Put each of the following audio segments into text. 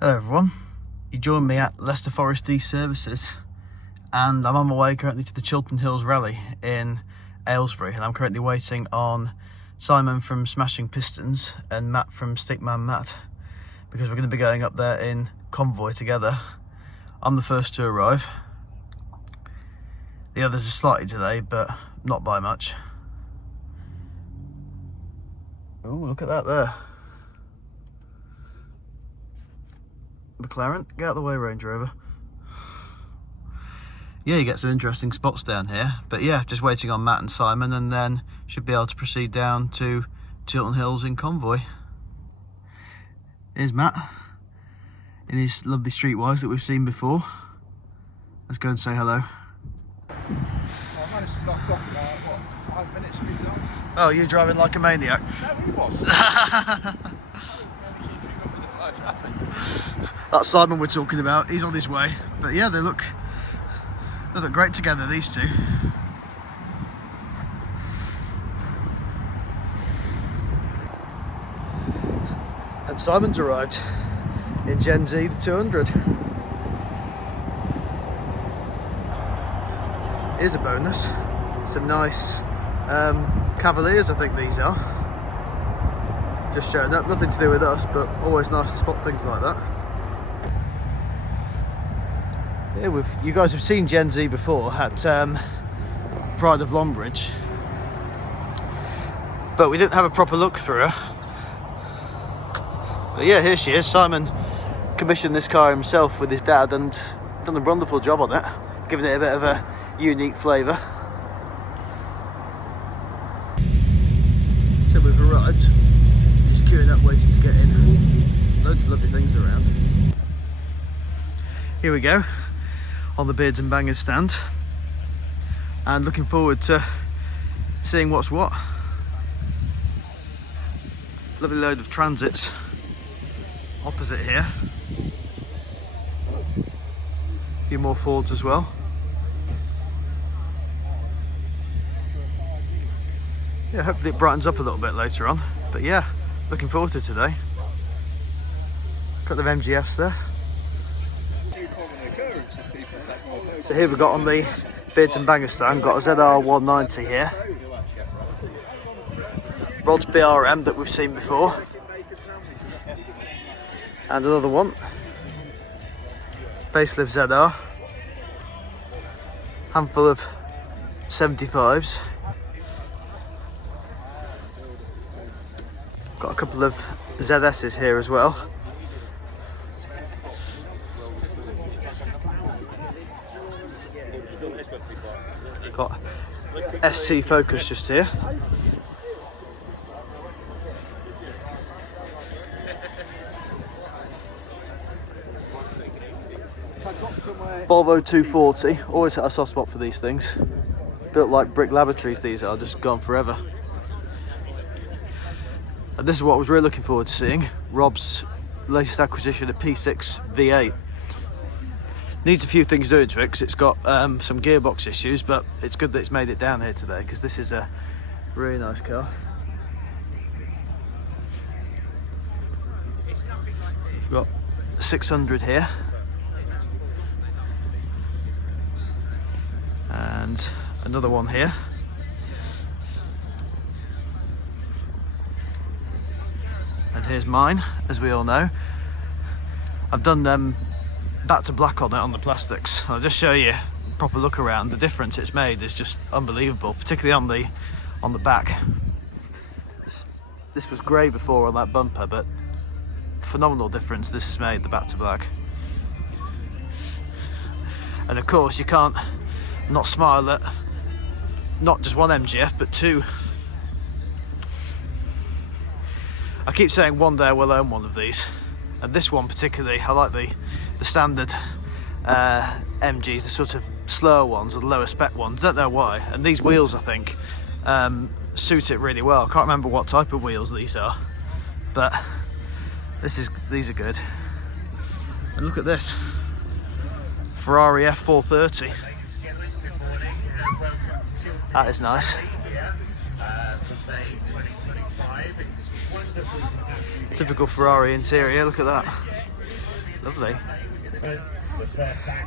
Hello everyone, you joined me at Leicester Forest East Services and I'm on my way currently to the Chiltern Hills rally in Aylesbury, and I'm currently waiting on Simon from Smashing Pistons and Matt from Stickman Matt, because we're going to be going up there in convoy together. I'm the first to arrive. The others are slightly delayed, but not by much. Oh, look at that there. McLaren, get out of the way, Range Rover. Yeah, you get some interesting spots down here, but yeah, just waiting on Matt and Simon, and then should be able to proceed down to Chiltern Hills in convoy. Here's Matt in his lovely streetwise that we've seen before. Let's go and say hello. I managed to knock off what, 5 minutes of your time? Oh, you're driving like a maniac. No, he was. That's Simon we're talking about. He's on his way. But yeah, they look great together, these two. And Simon's arrived in Gen Z, the 200. Here's a bonus. Some nice Cavaliers, I think these are. Just showing up, nothing to do with us, but always nice to spot things like that. Yeah, you guys have seen Gen Z before at Pride of Longbridge, but we didn't have a proper look through her. But yeah, here she is. Simon commissioned this car himself with his dad and done a wonderful job on it, giving it a bit of a unique flavour. So we've arrived, just queuing up waiting to get in. Loads of lovely things around. Here we go, on the Beards and Bangers stand, and looking forward to seeing what's what. Lovely load of transits opposite here. A few more Fords as well. Yeah, hopefully it brightens up a little bit later on. But yeah, looking forward to today. Couple of MGFs there. So here we've got on the Beards and Bangers stand, got a ZR 190 here. Rod's BRM that we've seen before. And another one. Facelift ZR. Handful of 75s. Got a couple of ZS's here as well. Got ST Focus just here. Volvo 240, always had a soft spot for these things. Built like brick lavatories these are, just gone forever. And this is what I was really looking forward to seeing, Rob's latest acquisition, a P6 V8. Needs a few things doing to it because it's got some gearbox issues, but it's good that it's made it down here today because this is a really nice car. We've got 600 here. And another one here. And here's mine, as we all know. I've done back to black on it on the plastics. I'll just show you a proper look around. The difference it's made is just unbelievable, particularly on the back. This was grey before on that bumper, but phenomenal difference this has made, the back to black. And of course you can't not smile at not just one MGF but two. I keep saying one day I will own one of these, and this one particularly, I like the standard MGs, the sort of slower ones or the lower spec ones. Don't know why. And these wheels, I think, suit it really well. I can't remember what type of wheels these are, but these are good. And look at this Ferrari F430. That is nice. Typical Ferrari interior, look at that. Lovely.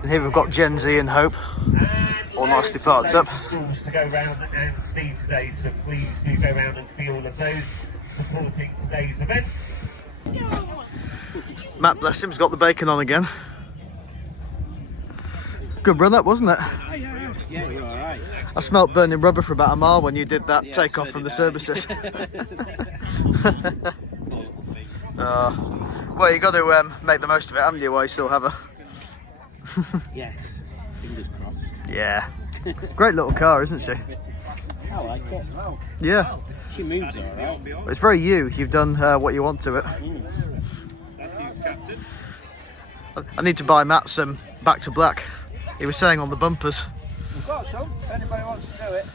And here we've got Gen Z and Hope, all nicely parked up. Stalls to go round and see today, so please do go round and see all of those supporting today's event. Matt, bless him's got the bacon on again. Good run up, wasn't it? Yeah, you're all right. I smelt burning rubber for about a mile when you did that takeoff from the services. Well, you got to make the most of it, haven't you, while you still have her? Yes, fingers crossed. Yeah. Great little car, isn't she? I like it. Yeah. She moves all right. It's very you. You've done what you want to it. I need to buy Matt some Back to Black. He was saying on the bumpers. We've got some, if anybody wants to do it.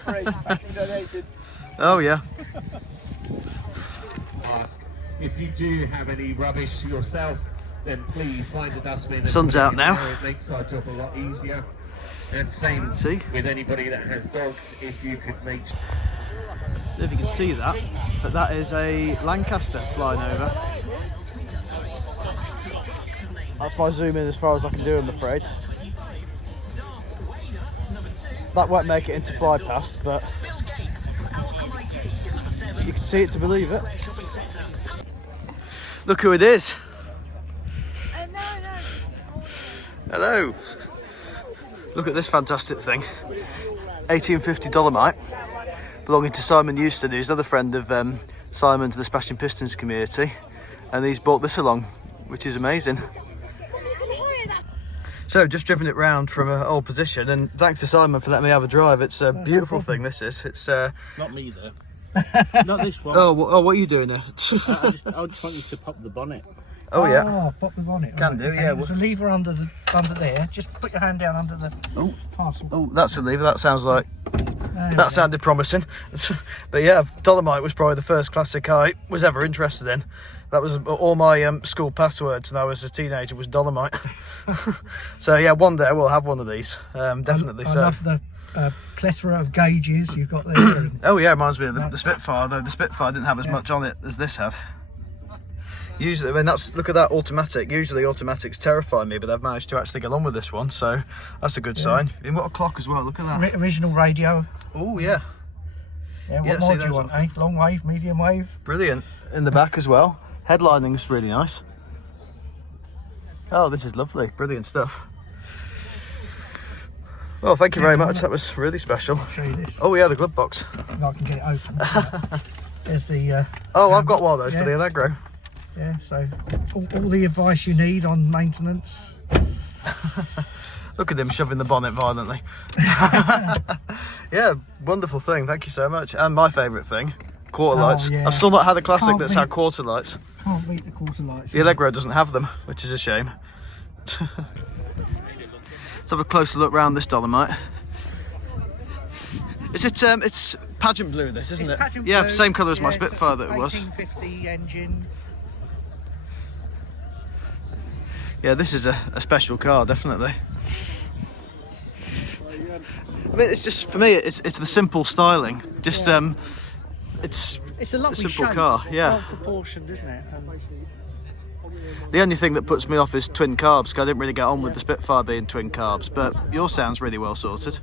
Free, factory donated. Oh yeah. Ask if you do have any rubbish yourself, then please find a dustbin. Sun's out now. It makes our job a lot easier. And same with anybody that has dogs, if you could make. I don't know if you can see that, but that is a Lancaster flying over. That's my zoom in as far as I can do, I'm afraid. That won't make it into fly past, but you can see it to believe it. Look who it is. Hello. Look at this fantastic thing. 1850 Dolomite, belonging to Simon Euston, who's another friend of Simon's, the Smashing Pistons community, and he's brought this along, which is amazing. So just driven it round from an old position, and thanks to Simon for letting me have a drive. It's a beautiful thing, this is. It's Not me though. Not this one. oh, what are you doing there? I just want you to pop the bonnet. Oh yeah. Oh, pop the bonnet. Can do, yeah. There's a lever under there. Just put your hand down under the parcel. Oh, that's a lever. That sounds like that sounded promising. But yeah, Dolomite was probably the first classic I was ever interested in. That was all my school passwords when I was a teenager was Dolomite. So yeah, one day we'll have one of these. Definitely. I love the plethora of gauges you've got there. Oh yeah, reminds me of the Spitfire, though the Spitfire didn't have as much on it as this had. Usually, I mean, look at that automatic. Usually automatics terrify me, but they've managed to actually get on with this one, so that's a good sign. And what a clock as well, look at that. Original radio. Oh yeah. Yeah, what more do you want, eh? Long wave, medium wave? Brilliant. In the back as well. Headlining's really nice. Oh, this is lovely. Brilliant stuff. Well, thank you very much. That was really special. I'll show you this. Oh yeah, the glove box. If I can get it open. There's the... oh, I've got one of those for the Allegro. Yeah, so all the advice you need on maintenance. Look at him shoving the bonnet violently. Yeah, wonderful thing. Thank you so much. And my favourite thing, quarter lights. Yeah. I've still not had a classic that's beat- had quarter lights. Can't beat the quarter lights. The Allegro doesn't have them, which is a shame. Let's have a closer look round this Dolomite. Is it? It's pageant blue, this, isn't it? Pageant yeah, blue. same colour as my Yeah, Spitfire that it was. 1850 engine. Yeah, this is a special car, definitely. I mean, it's just, for me, it's the simple styling. Just, it's It's a lovely simple shape. car, yeah. Well proportioned, isn't it? The only thing that puts me off is twin carbs, because I didn't really get on with the Spitfire being twin carbs, but yours sounds really well sorted.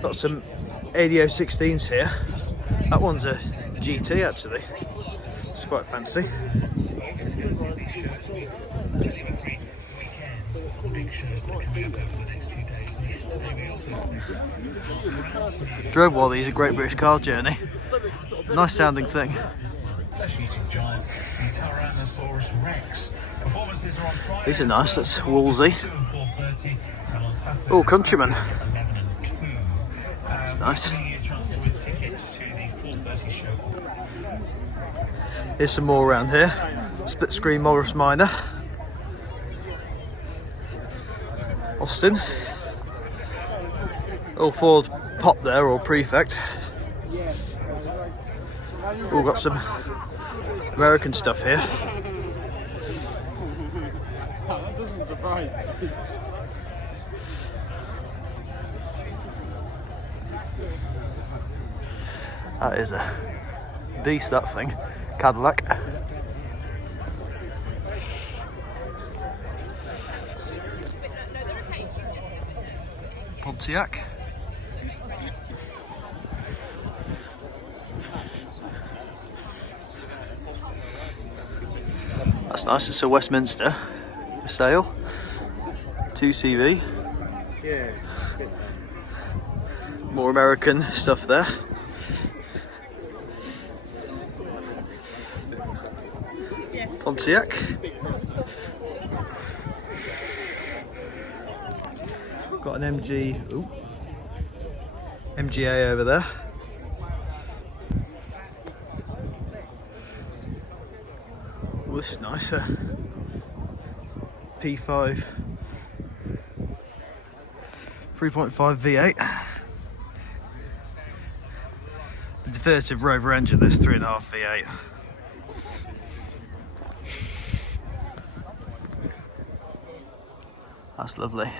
Got some ADO 16s here. That one's a GT actually. It's quite fancy. Drove one of these at Great British Car Journey. Nice sounding thing. Flesh-eating giant, the Tyrannosaurus Rex. Performances are on Friday. These are nice, that's Wolsey. 2 and 4:30, and on Saturday, Oh, Countryman. 11 and 2. That's nice. Giving you a chance to win tickets to the 4:30 show. Here's some more around here. Split screen Morris Minor. Austin. All Ford Pop there, or Prefect. All got some American stuff here. That doesn't surprise me. That is a beast, that thing. Cadillac. Pontiac. That's nice, it's a Westminster for sale. 2CV. Yeah. More American stuff there. Pontiac. Got an MGA over there. Oh, this is nicer. P5 3.5 V8. The definitive Rover engine, this 3.5 V8. That's lovely.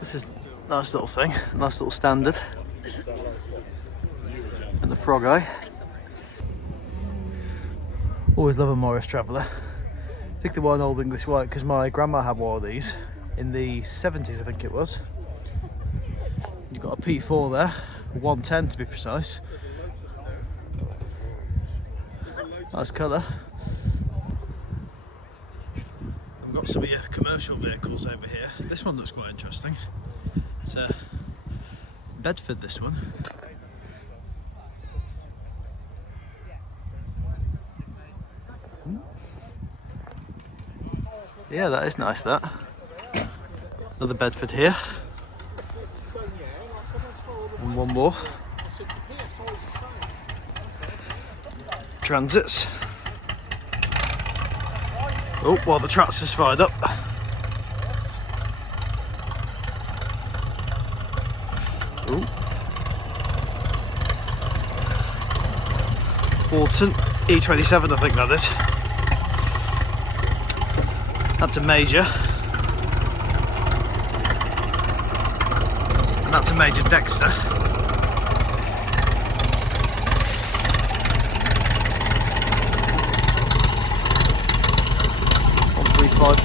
This is a nice little thing, nice little standard. And the frog eye. Always love a Morris Traveller. Particularly one old English white, because my grandma had one of these in the 70s, I think it was. You've got a P4 there, 110 to be precise. Nice colour. I've got some of your commercial vehicles over here. This one looks quite interesting. It's a Bedford, this one. Yeah, that is nice, that. Another Bedford here. And one more. Transits. Oh, well, the tractor's fired up. Oh. Fordson E27, I think that is. That's a major. And that's a major Dexter.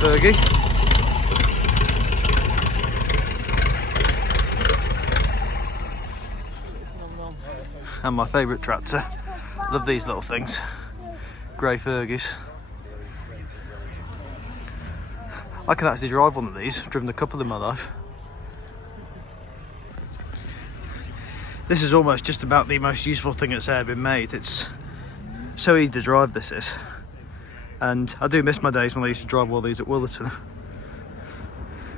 Fergie. And my favourite tractor. Love these little things. Grey Fergies. I can actually drive one of these. I've driven a couple in my life. This is almost just about the most useful thing that's ever been made. It's so easy to drive, this is. And I do miss my days when I used to drive all these at Willerton.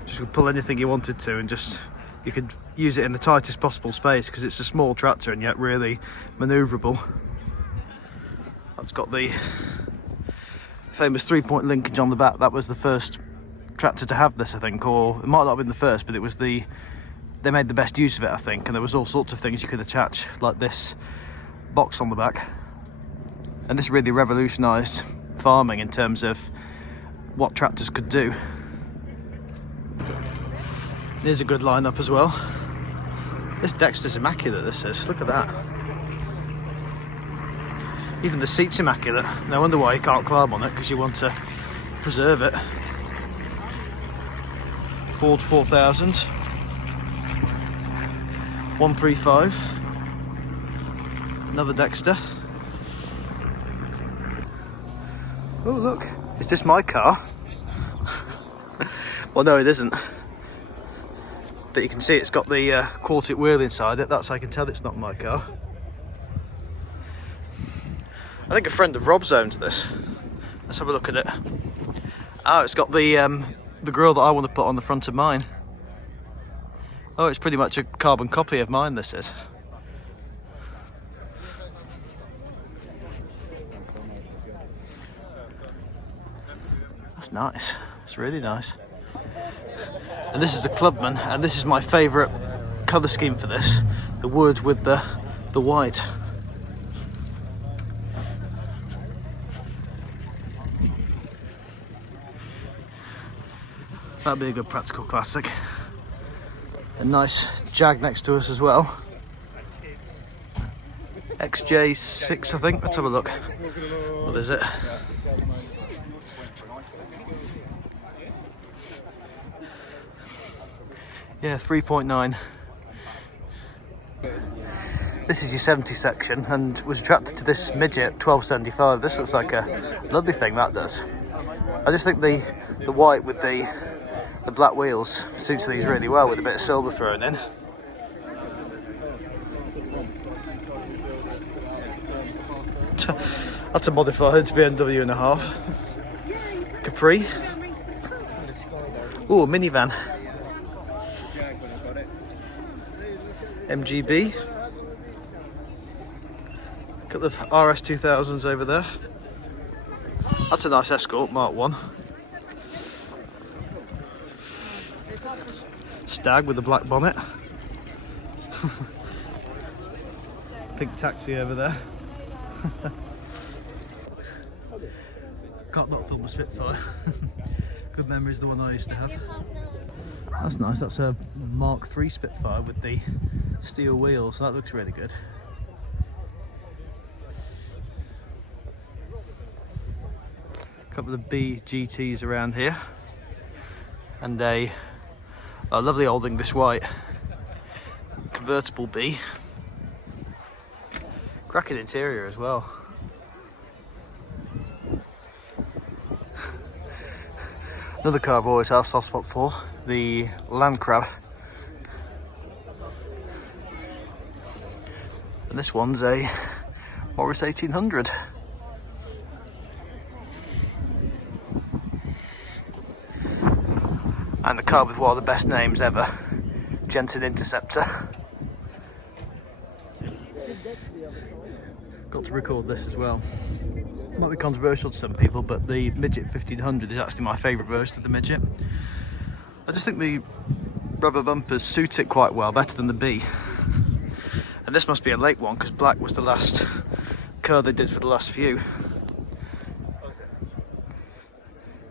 Just could pull anything you wanted to and just, you could use it in the tightest possible space because it's a small tractor and yet really manoeuvrable. That's got the famous 3-point linkage on the back. That was the first tractor to have this, I think, or it might not have been the first, but it was they made the best use of it, I think, and there was all sorts of things you could attach, like this box on the back. And this really revolutionised farming in terms of what tractors could do. Here's a good lineup as well. This Dexter's immaculate, this is. Look at that. Even the seat's immaculate. No wonder why you can't climb on it, because you want to preserve it. Ford 4000. 135. Another Dexter. Oh look, is this my car? Well no, it isn't. But you can see it's got the quartet wheel inside it. That's how I can tell it's not my car. I think a friend of Rob's owns this. Let's have a look at it. Oh, it's got the grille that I want to put on the front of mine. Oh, it's pretty much a carbon copy of mine, this is. That's nice. It's really nice. And this is the Clubman, and this is my favourite colour scheme for this. The wood with the white. That'd be a good practical classic. A nice Jag next to us as well. XJ6, I think. Let's have a look. What is it? Yeah, 3.9. This is your 70 section, and was attracted to this midget 1275. This looks like a lovely thing, that does. I just think the white with the black wheels suits these really well, with a bit of silver thrown in. That's a modified BMW and a half. Capri. Ooh, a minivan. MGB. Couple of RS2000s over there. That's a nice Escort, Mark 1. Stag with a black bonnet. Pink taxi over there. Can't not film a Spitfire. Good memories, the one I used to have. That's nice, that's a Mark 3 Spitfire with the steel wheels, that looks really good. A couple of B GTs around here, and a lovely old English white convertible B. Cracking interior as well. Another car I've always had a soft spot for, the Land Crab. And this one's a Morris 1800. And the car with one of the best names ever, Chiltern Interceptor. Got to record this as well. Might be controversial to some people, but the Midget 1500 is actually my favourite version of the Midget. I just think the rubber bumpers suit it quite well, better than the B. And this must be a late one, because black was the last car they did for the last few. You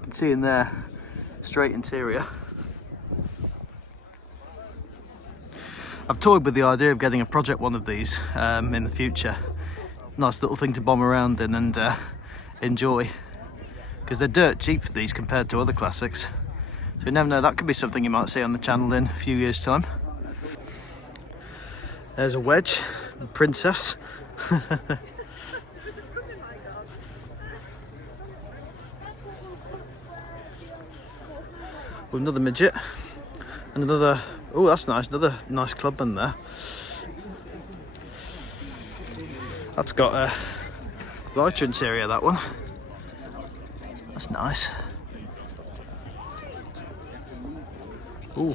can see in there, straight interior. I've toyed with the idea of getting a project one of these in the future. Nice little thing to bomb around in and enjoy, because they're dirt cheap for these compared to other classics. So you never know, that could be something you might see on the channel in a few years' time. There's a Wedge, a Princess. With another midget, and another, oh that's nice, another nice clubman there. That's got a lighter interior, that one. That's nice. Ooh,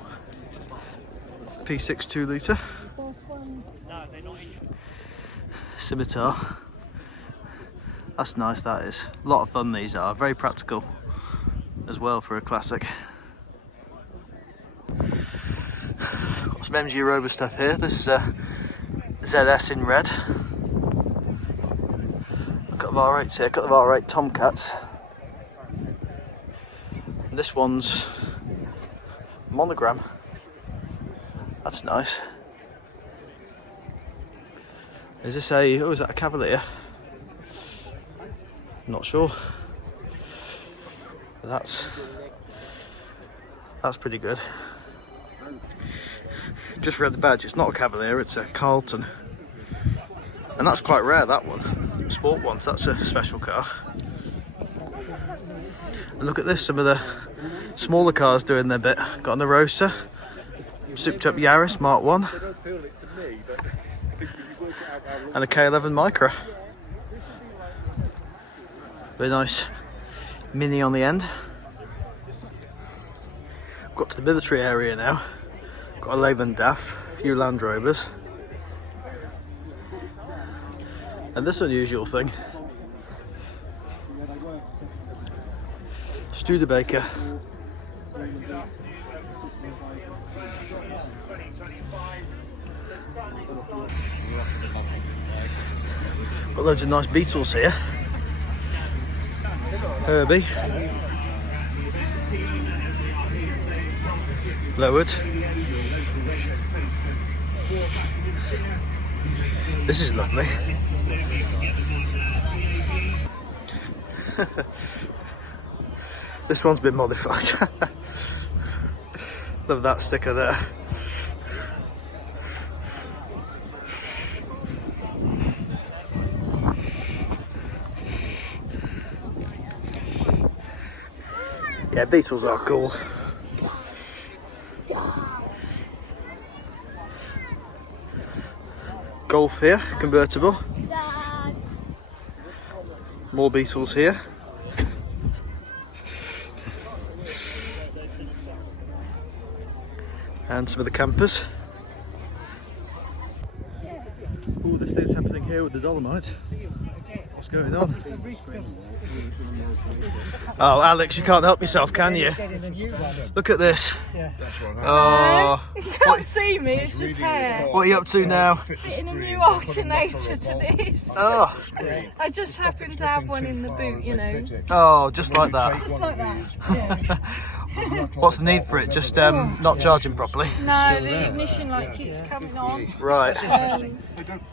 P6 2 litre. Scimitar. That's nice, that is. A lot of fun these are, very practical as well for a classic. Got some MG Rover stuff here. This is a ZS in red. A couple of R8s here, a couple of R8 Tomcats. And this one's monogram. That's nice. Is this a, oh, is that a Cavalier? Not sure. But that's pretty good. Just read the badge, it's not a Cavalier, it's a Carlton. And that's quite rare, that one. Sport ones, that's a special car. And look at this, some of the smaller cars doing their bit. Got an Arosa, souped up Yaris Mark 1, and a K11 Micra. Very nice Mini on the end. Got to the military area now. Got a Leyland DAF, a few Land Rovers. And this unusual thing, Studebaker. Got loads of nice Beetles here. Herbie. Lowered. This is lovely. This one's been modified. Love that sticker there. Yeah, Beetles are cool. Golf here, convertible. More Beetles here. And some of the campers. Oh, this thing's happening here with the Dolomite. What's going on? Oh, Alex, you can't help yourself, can you? Look at this. Oh, You can't see me, it's just hair. what are you up to now? Fitting a new alternator to this. Oh, I just happen to have one in the boot, you know. oh, just like that. Just like that. Yeah. What's the need for it? Just not charging properly. No, the ignition light keeps coming on. Right.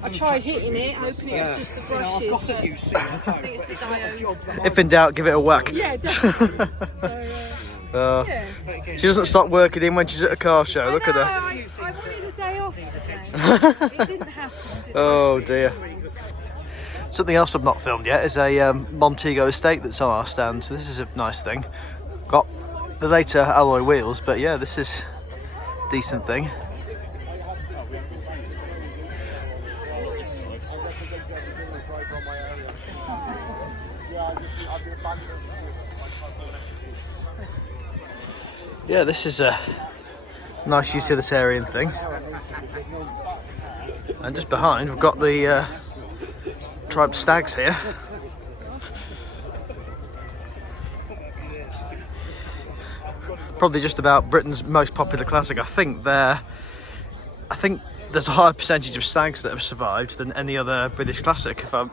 I tried hitting it, hoping it was just the brushes, but I think it's the diodes. If in doubt, give it a whack. Yeah, definitely. So, yeah. She doesn't stop working in when she's at a car show. Look at her. I wanted a day off today. It didn't happen. Oh dear. Something else I've not filmed yet is a Montego estate that's on our stand. So this is a nice thing. Got the later alloy wheels, but yeah, this is a decent thing. Yeah, this is a nice utilitarian thing. And just behind, we've got the Tribe Stags here. Probably just about Britain's most popular classic. I think there's a higher percentage of stags that have survived than any other British classic, if I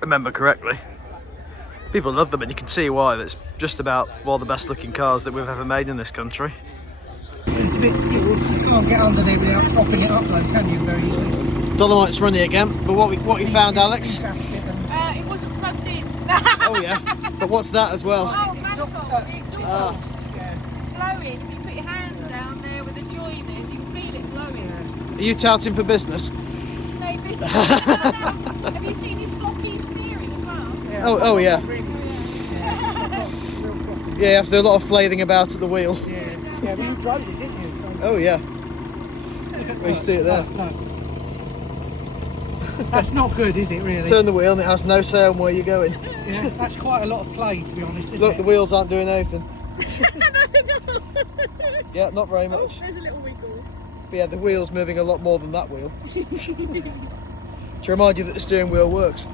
remember correctly. People love them, and you can see why. That's just about one of the best looking cars that we've ever made in this country. It's a bit, you can't get under there without propping it up though, can you, very easily? Dolomite's running again, but what you found, Alex? It wasn't plugged in. Oh yeah, but what's that as well? Oh, manifold, the exhaust. Blowing. If you put your hand down there with a joint in, you can feel it blowing. Are you touting for business? Maybe. Have you seen his floppy steering as well? Oh yeah. Yeah, you have to do a lot of flailing about at the wheel. Yeah, but you drove it, didn't you? Oh yeah. Well, you see it there. That's not good, is it, really? Turn the wheel and it has no say on where you're going. Yeah, that's quite a lot of play, to be honest, isn't Look, it? the wheels aren't doing anything. Yeah, not very much. There's a little wiggle. But yeah, the wheel's moving a lot more than that wheel. To remind you that the steering wheel works.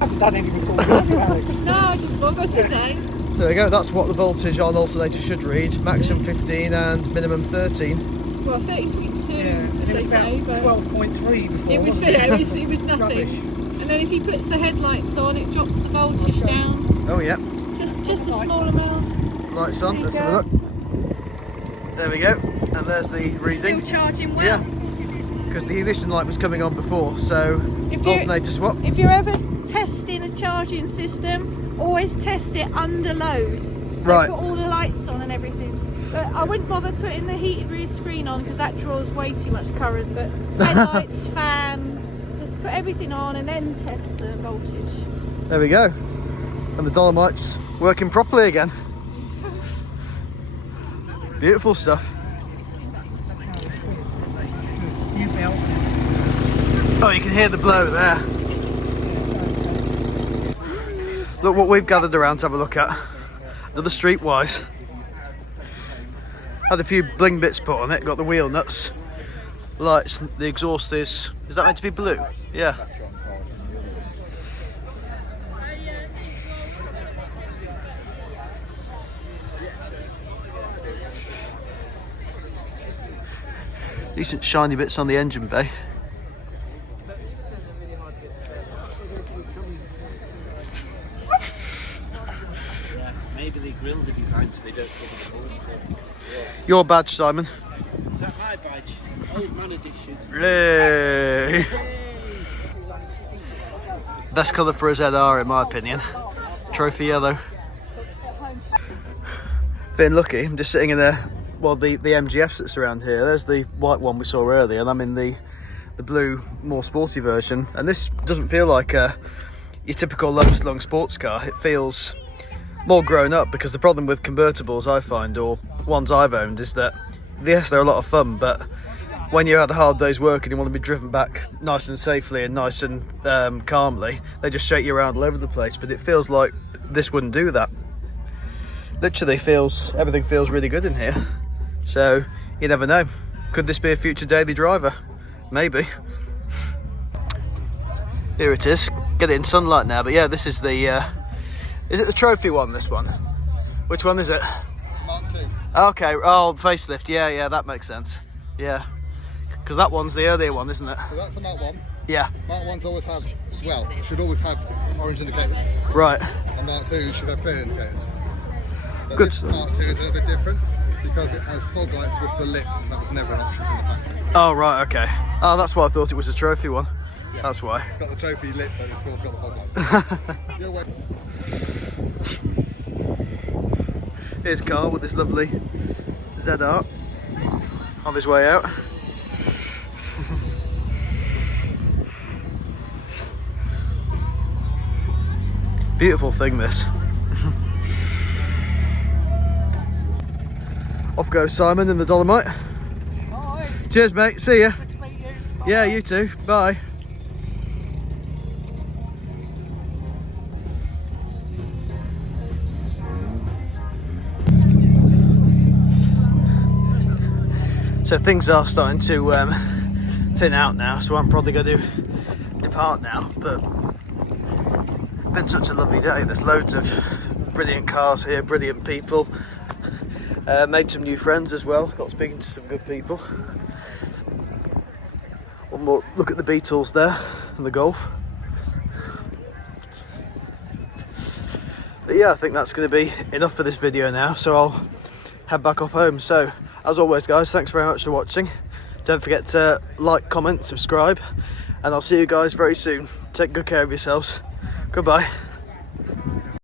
I haven't done any before, have you, Alex? No, I didn't bother today. There we go, that's what the voltage on alternator should read. Maximum 15 and minimum 13. Well, 30.2, Yeah, and it they was about say, but 12.3 before. it was, wasn't yeah, it was nothing. Rubbish. And then if he puts the headlights on, it drops the voltage down. Oh yeah, Just a small amount. lights on, There you let's have a go. look. There we go, and there's the reading. Still charging well. Yeah, because the ignition light was coming on before, so If you- alternator swap. If you're ever testing a charging system, always test it under load. So Right. put all the lights on and everything. But I wouldn't bother putting the heated rear screen on because that draws way too much current. But headlights, fan, just put everything on and then test the voltage. There we go, and the Dolomite's working properly again. Beautiful stuff. You belt. Oh, you can hear the blow there. Look what we've gathered around to have a look at. Another Streetwise. Had a few bling bits put on it, got the wheel nuts. Lights, the exhaust is that meant to be blue? Yeah. Decent shiny bits on the engine bay. Maybe the grills are designed so they don't. Your badge, Simon. Is that my bike? Old man edition. Yay! Best colour for a ZR in my opinion. Trophy yellow. Feeling lucky, I'm just sitting in the MGFs that's around here. There's the white one we saw earlier, and I'm in the blue, more sporty version. And this doesn't feel like your typical long sports car. It feels more grown up, because the problem with convertibles I find, or ones I've owned, is that yes, they're a lot of fun, but when you had a hard day's work and you want to be driven back nice and safely and nice and calmly, they just shake you around all over the place. But it feels like this wouldn't do that. Literally everything feels really good in here. So you never know. Could this be a future daily driver? Maybe. Here it is. Get it in sunlight now. But yeah, this is the. Is it the trophy one? This one. Which one is it? Mark 2. Okay. Oh, facelift. Yeah, that makes sense. Yeah. Because that one's the earlier one, isn't it? So that's the Mark 1. Yeah. Mark 1s always have, well, should always have orange indicators. Right. And Mark 2 should have clear indicators. But Good. This Mark 2 is a little bit different because it has fog lights with the lip, and that was never an option from the factory. Oh, right. Okay. Oh, that's why I thought it was a trophy one. Yeah. That's why. It's got the trophy lip, but it's also got the fog lights. You're welcome. Here's Carl with this lovely ZR on his way out. Beautiful thing, this. Off goes Simon and the Dolomite. Bye. Cheers, mate. See ya. Good to meet you. Yeah, you too. Bye. So things are starting to thin out now, so I'm probably going to depart now. But it's been such a lovely day. There's loads of brilliant cars here, brilliant people. Made some new friends as well. Got speaking to some good people. One more look at the Beetles there and the Golf. But yeah, I think that's going to be enough for this video now, so I'll head back off home. So as always guys, thanks very much for watching. Don't forget to like, comment, subscribe, and I'll see you guys very soon. Take good care of yourselves. Goodbye.